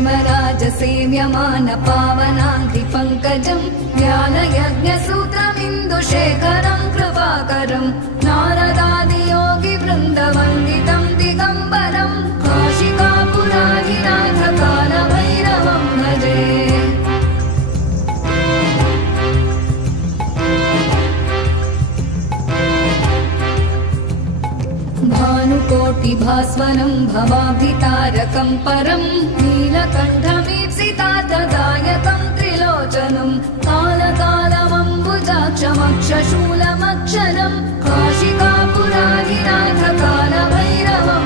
क्षेमराजसेव्यमान पावनाङ्घ्रिपङ्कजं ज्ञानयज्ञसूत्रमिन्दुशेखरं कृपाकरं नारदादियोगिवृन्दवन्दितं दिगम्बरं काशिकापुराधिनाथ कालभैरवं भजे। भानुकोटिभास्वरं भवाब्धितारकं परं नीलकण्ठमीप्सितार्थदायकं त्रिलोचनं कालकालमम्बुजाक्षमक्षशूलमक्षरं काशिकापुराधिनाथ कालभैरवं